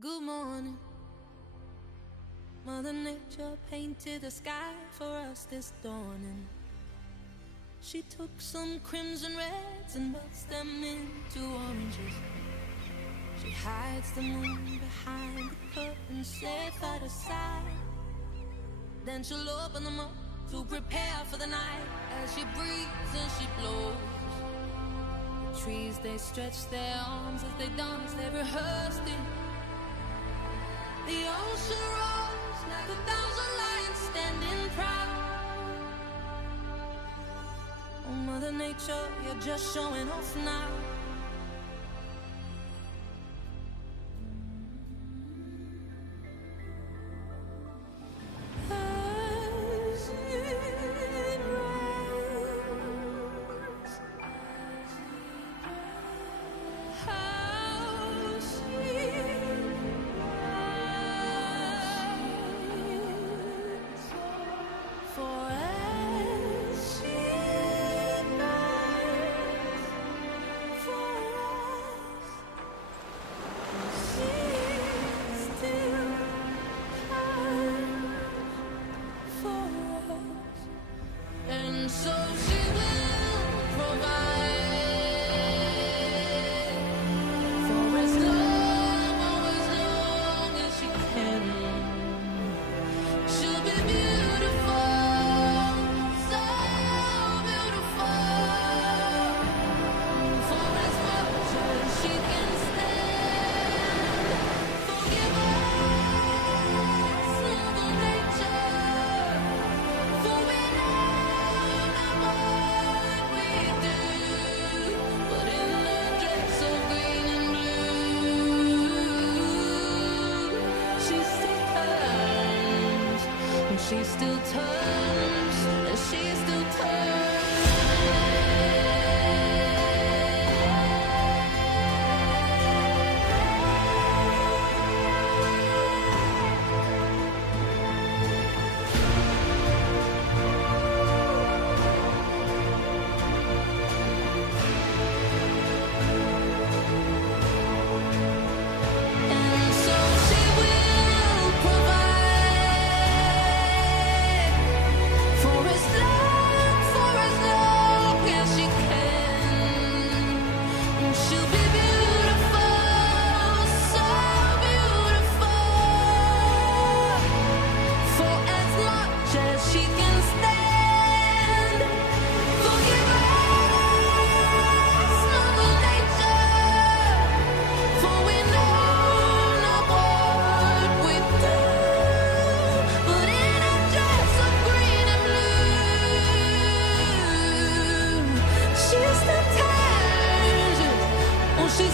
Good morning. Mother Nature painted the sky for us this dawning. She took some crimson reds and melts them into oranges. She hides the moon behind the curtain, safe out of sight. Then she'll open them up to prepare for the night. As she breathes and she blows, the trees, they stretch their arms as they dance, they rehearsed it. The ocean rose like 1,000 lions standing proud. Oh, Mother Nature, you're just showing off now. As it rains, how sweet for as she burns for us, she still cares for us, and so she will provide for as long as she can. She'll be beautiful, so beautiful, for as much as she can stand. Forgive us, Mother Nature, for we know not what we do, but in the dress of green and blue, she still turns, and she still turns, and she still turns. And so she will provide for as long as she can. And she'll be beautiful, so beautiful, for as much as she can stand. Forgive us, Mother Nature, for we know not what we do, but in a dress of green and blue, she still turns, oh, she